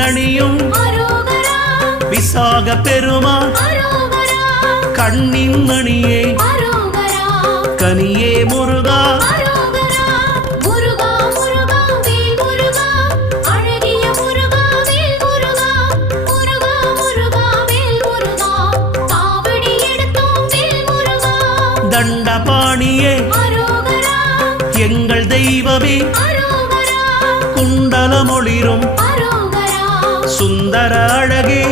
நீரணியும் விசாக பெருமான் கண்ணின் மணியே கனியே முருகா தண்டபாணியே எங்கள் தெய்வமே குண்டலமொளிரும் சுந்தர அழகே